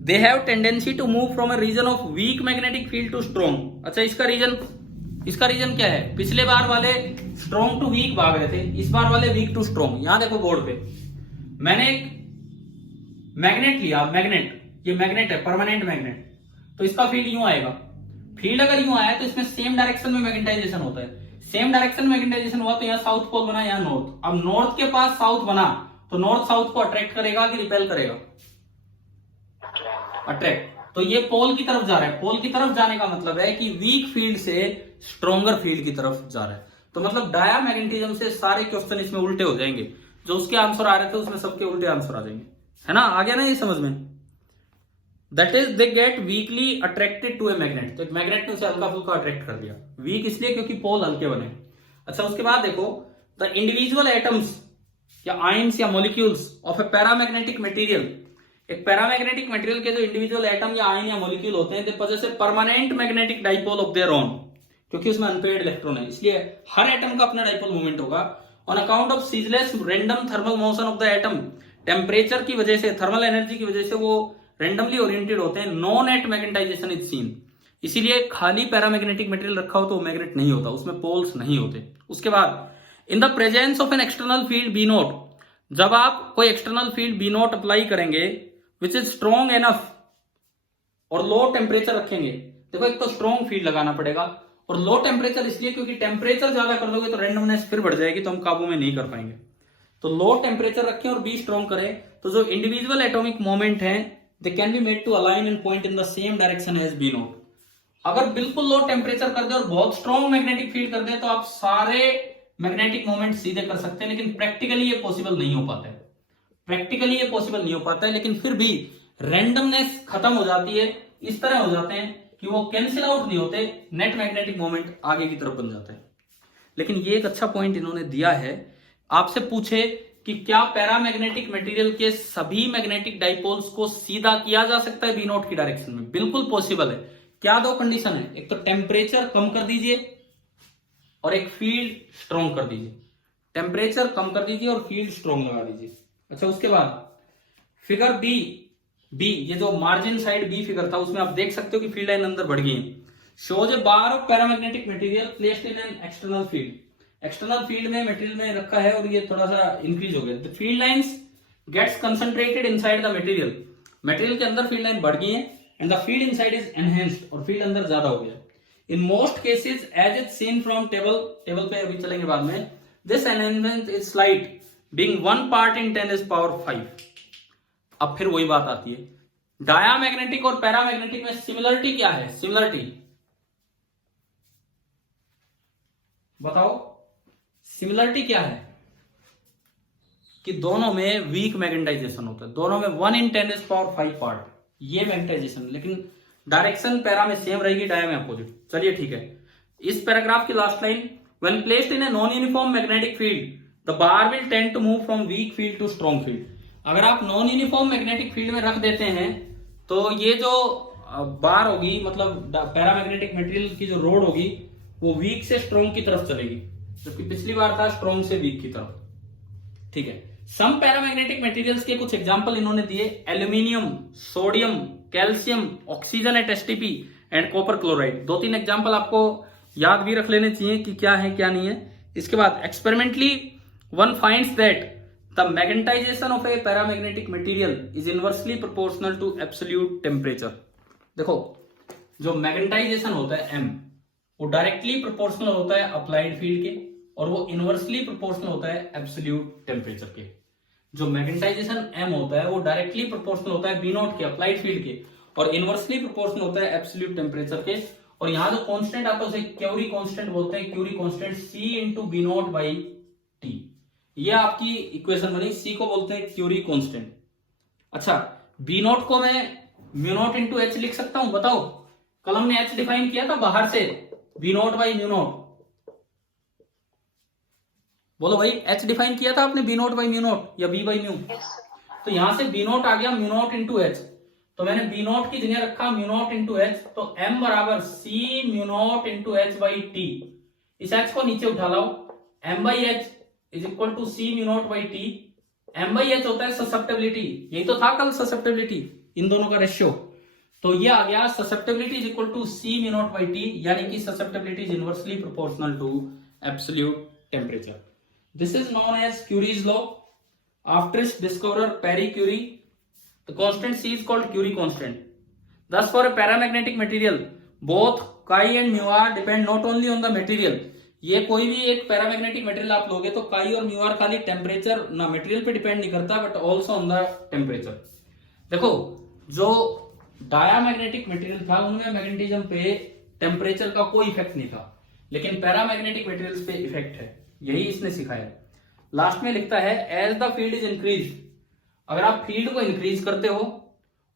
They have tendency to move from a region of weak magnetic field to strong. अच्छा, इसका रीजन क्या है? पिछले बार वाले स्ट्रॉन्ग टू वीक भाग रहे थे, इस बार वाले वीक टू स्ट्रॉन्ग। यहां देखो बोर्ड पे मैंने एक मैग्नेट लिया, ये मैग्नेट है, परमानेंट मैग्नेट, तो इसका फील्ड यूं आएगा। फील्ड अगर यूं आया तो इसमें सेम डायरेक्शन में मैग्नेटाइजेशन होता है। सेम डायरेक्शन में मैग्नेटाइजेशन हुआ तो यहाँ साउथ पोल बना, यहाँ नॉर्थ। अब नॉर्थ के पास साउथ बना तो नॉर्थ साउथ को अट्रैक्ट करेगा कि रिपेल करेगा? अट्रैक्ट। तो ये पोल की तरफ जा रहा है। पोल की तरफ जाने का मतलब है कि वीक फील्ड से स्ट्रॉन्गर फील्ड की तरफ जा रहा है। तो मतलब डायामैग्नेटिज्म से सारे क्वेश्चन इसमें उल्टे हो जाएंगे, जो उसके आंसर आ रहे थे उसमें सबके उल्टे आंसर आ जाएंगे, है ना? आ गया ना ये समझ में? That is they get weakly attracted to a magnet. तो एक मैग्नेट ने उसे हल्का फुल्का अट्रैक्ट कर दिया। वीक इसलिए क्योंकि पोल हल्के बने। अच्छा, उसके बाद देखो, द इंडिविजुअल एटम्स या आयंस या molecules of a paramagnetic material. एक पैरामैग्नेटिक मटेरियल के जो इंडिविजुअल एटम या आयन या मॉलिक्यूल होते हैं, they possess a permanent magnetic dipole of their own. क्योंकि उसमें अनपेयर्ड इलेक्ट्रॉन है, इसलिए हर एटम का अपना डाइपोल मोमेंट होगा। On account of ceaseless random thermal motion of the atom, temperature की वजह से, थर्मल एनर्जी की वजह से वो रैंडमली ओरिएंटेड होते हैं। No net magnetisation is seen. इसीलिए खाली पैरामैग्नेटिक मटेरियल रखा हो तो मैग्नेट नहीं होता, उसमें पोल्स नहीं होते। उसके बाद, in the presence of an external field B naught, जब आप कोई external field B naught apply करेंगे विच इज स्ट्रॉन्ग एनफ, और लो टेम्परेचर रखेंगे। देखो, एक तो स्ट्रॉन्ग फील्ड लगाना पड़ेगा, और लो टेम्परेचर इसलिए क्योंकि टेम्परेचर ज्यादा कर दोगे तो रैंडमनेस फिर बढ़ जाएगी, तो हम काबू में नहीं कर पाएंगे। तो लो टेम्परेचर रखें और बी स्ट्रॉन्ग करें, तो जो इंडिविजुअल एटॉमिक मोमेंट है they can be made to align and point in the same direction as B naught. अगर बिल्कुल लो टेम्परेचर कर दे और बहुत स्ट्रॉन्ग मैग्नेटिक फील्ड कर दे तो आप सारे मैग्नेटिक मोमेंट सीधे कर सकते हैं, लेकिन प्रैक्टिकली ये पॉसिबल नहीं हो पाता है। प्रैक्टिकली ये पॉसिबल नहीं हो पाता है, लेकिन फिर भी रैंडमनेस खत्म हो जाती है। इस तरह हो जाते हैं कि वो कैंसिल आउट नहीं होते, नेट मैग्नेटिक मोमेंट आगे की तरफ बन जाता है। लेकिन ये एक अच्छा पॉइंट इन्होंने दिया है। आपसे पूछे कि क्या पैरामैग्नेटिक मटेरियल के सभी मैग्नेटिक डाइपोल्स को सीधा किया जा सकता है बी नोट की डायरेक्शन में? बिल्कुल पॉसिबल है। क्या दो कंडीशन है? एक तो टेम्परेचर कम कर दीजिए और एक फील्ड स्ट्रॉन्ग कर दीजिए। टेम्परेचर कम कर दीजिए और फील्ड स्ट्रॉन्ग लगा दीजिए। अच्छा, उसके बाद फिगर बी, ये जो मार्जिन साइड बी फिगर था उसमें आप देख सकते हो कि फील्ड लाइन अंदर बढ़ गई है। Shows a bar of paramagnetic material placed in an external field. External field में मटेरियल में रखा है और ये थोड़ा सा इंक्रीज हो गया। The field lines gets concentrated inside the material. Material के अंदर फील्ड लाइन बढ़ गई है and the field inside is enhanced, और फील्ड अंदर ज्यादा हो गया। In most cases as it seen from table पे अभी चलेंगे बाद में, this enhancement is slight being 1 part in 10⁵। अब फिर वही बात आती है, डायामैग्नेटिक और पैरामैग्नेटिक में सिमिलरिटी क्या है? सिमिलरिटी बताओ, सिमिलरिटी क्या है? कि दोनों में वीक मैग्नेटाइजेशन होता है, दोनों में 1 इन 10⁵ पार्ट, ये मैग्नेटाइजेशन। लेकिन डायरेक्शन पैरा में सेम रहेगी, डाया में अपोजिट। चलिए ठीक है, इस पैराग्राफ की last line, when placed in a non uniform magnetic field the bar will tend to move from weak field to strong field. अगर आप नॉन यूनिफॉर्म मैग्नेटिक फील्ड में रख देते हैं तो ये जो बार होगी, मतलब पैरामैग्नेटिक मटेरियल की जो रोड होगी, वो वीक से स्ट्रॉन्ग की तरफ चलेगी, जबकि पिछली बार था स्ट्रॉन्ग से वीक की तरफ। ठीक है, सम पैरामैग्नेटिक मटेरियल्स के कुछ एग्जांपल इन्होंने दिए, aluminium, sodium, calcium, oxygen at STP and copper chloride. 2-3 example आपको याद भी रख लेने चाहिए कि क्या है क्या नहीं है। इसके बाद, experimentally one finds that the magnetisation of a paramagnetic material is inversely proportional to absolute temperature. देखो, जो मैग्नेटाइजेशन होता है एम, वो डायरेक्टली प्रोपोर्शनल होता है अप्लाइड फील्ड के, और वो इनवर्सली प्रोपोर्शनल होता है एब्सोल्यूट टेम्परेचर के। जो मैग्नेटाइजेशन एम होता है वो डायरेक्टली प्रोपोर्शनल होता है बी नॉट के, अप्लाइड फील्ड के, और इनवर्सली प्रोपोर्शनल होता है एब्सोल्यूट टेम्परेचर के। और यहाँ जो कांस्टेंट आता है उसे क्यूरी कांस्टेंट बोलते हैं। Curie constant C into B naught by T, ये आपकी इक्वेशन बनी। C को बोलते हैं क्यूरी कांस्टेंट। अच्छा, बी नॉट को मैं म्यू नॉट इंटू एच लिख सकता हूं? बताओ, कल हमने H डिफाइन किया था बाहर से, B naught by mu naught. बोलो भाई, H डिफाइन किया था आपने B naught by mu naught या बी बाई म्यू? तो यहां से बी नॉट आ गया म्यू नॉट इंटू एच, तो मैंने बी नॉट की जगह रखा म्यू नॉट इंटू एच, तो एम बराबर C mu naught into H by T. इस एच को नीचे उठा लाओ, M by H is equal to C mu naught by T. M by H होता है ससेप्टेबिलिटी, यही तो था कल ससेप्टेबिलिटी, इन दोनों का रेशियो। तो ये आ गया susceptibility is equal to C mu naught by T, यानी कि susceptibility is inversely proportional to absolute temperature. This is known as Curie's law. After its discoverer Pierre Curie, the constant C is called Curie constant. Thus, for a paramagnetic material, both chi and mu r depend not only on the material. ये कोई भी एक paramagnetic material आप लोगे तो काई और mu R खाली टेम्परेचर ना मटेरियल पे डिपेंड नहीं करता but also on the temperature. देखो जो डायामैग्नेटिक मटेरियल था उनमें मैग्नेटिज्म पे टेम्परेचर का कोई इफेक्ट नहीं था, लेकिन पैरामैग्नेटिक मटेरियल्स पे इफेक्ट है, यही इसने सिखाया। लास्ट में लिखता है as the field is increase, अगर आप फील्ड को इंक्रीज करते हो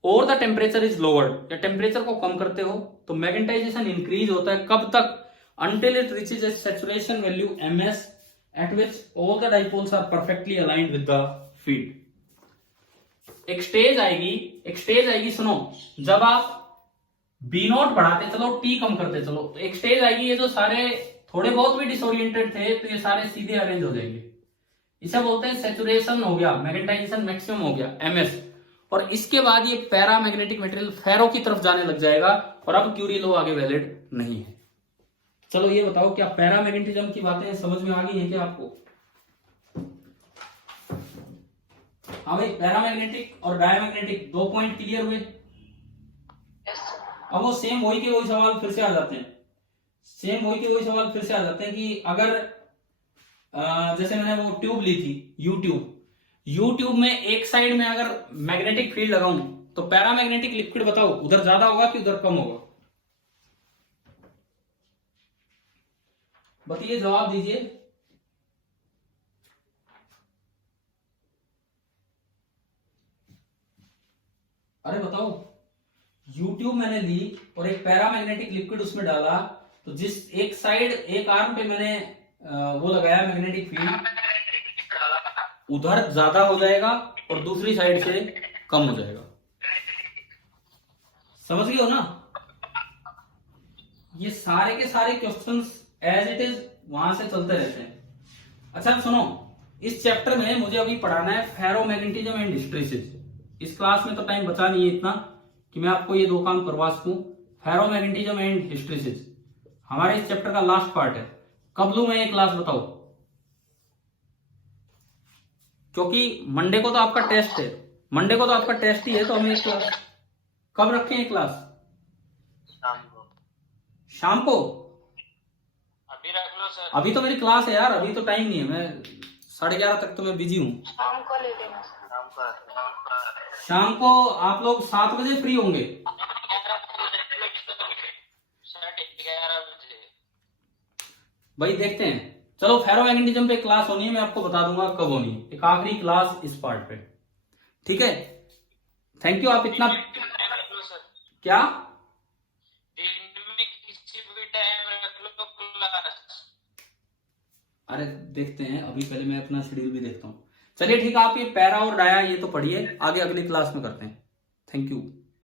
और द टेम्परेचर इज लोअर्ड या टेम्परेचर को कम करते हो तो मैग्नेटाइजेशन इंक्रीज होता है। कब तक? until it reaches a saturation value ms at which all the dipoles are perfectly aligned with the field। एक स्टेज आएगी सुनो, जब आप बी नॉट बढ़ाते चलो टी कम करते चलो तो एक स्टेज आएगी, ये जो सारे थोड़े बहुत भी डिसोरिएंटेड थे तो ये सारे सीधे अरेंज हो जाएंगे। इसे बोलते हैं सैचुरेशन हो गया, मैग्नेटाइजेशन मैक्सिमम हो गया एमएस। और इसके बाद ये पैरामैग्नेटिक मटेरियल फेरो की तरफ जाने लग जाएगा और अब क्यूरी लॉ आगे वैलिड नहीं है। चलो ये बताओ क्या पैरामैग्नेटिज्म की बातें समझ में आ गई है क्या आपको? हाँ भाई, पैरामैग्नेटिक और डायमैग्नेटिक 2 पॉइंट क्लियर हुए। अब वो सेम वही के वही सवाल फिर से आ जाते हैं, कि अगर जैसे मैंने वो ट्यूब ली थी यूट्यूब में एक साइड में अगर मैग्नेटिक फील्ड लगाऊं तो पैरामैग्नेटिक लिक्विड बताओ उधर ज्यादा होगा कि उधर कम होगा? बताइए, जवाब दीजिए। अरे बताओ, यूट्यूब मैंने ली और एक पैरामैग्नेटिक लिक्विड उसमें डाला तो जिस एक साइड एक आर्म पे मैंने वो लगाया मैग्नेटिक फील्ड, उधर ज्यादा हो जाएगा और दूसरी साइड से कम हो जाएगा। समझ गए हो ना? ये सारे के सारे क्वेश्चंस एज इट इज वहां से चलते रहते हैं। अच्छा सुनो, इस चैप्टर में मुझे अभी पढ़ाना है फेरोमैग्नेटिज्म एंड हिस्टैरिसीस। इस क्लास में तो टाइम बचा नहीं है इतना कि मैं आपको ये 2 काम करवा सकूं। फेरोमैग्नेटिज्म एंड हिस्टैरिसीस हमारे इस चैप्टर का लास्ट पार्ट है। कब लूं मैं ये क्लास बताओ? क्योंकि मंडे को तो आपका टेस्ट ही है, तो हमें क्लास कब रखें? ये क्लास शाम को अभी रख लो सर। अभी तो मेरी क्लास है यार, अभी तो टाइम नहीं है, मैं 11:30 तक तो मैं बिजी हूँ। शाम को ले लेना। शाम को आप लोग 7 बजे फ्री होंगे? 11 बजे भाई देखते हैं। चलो फेरोमैग्नेटिज्म पे क्लास होनी है, मैं आपको बता दूंगा कब होनी है, एक आखिरी क्लास इस पार्ट पे, ठीक है? Thank you. आप इतना क्या अरे देखते हैं, अभी पहले मैं अपना शेड्यूल भी देखता हूँ। चलिए ठीक है, आप ये पैरा और डाया ये तो पढ़िए, आगे अगली क्लास में करते हैं। Thank you.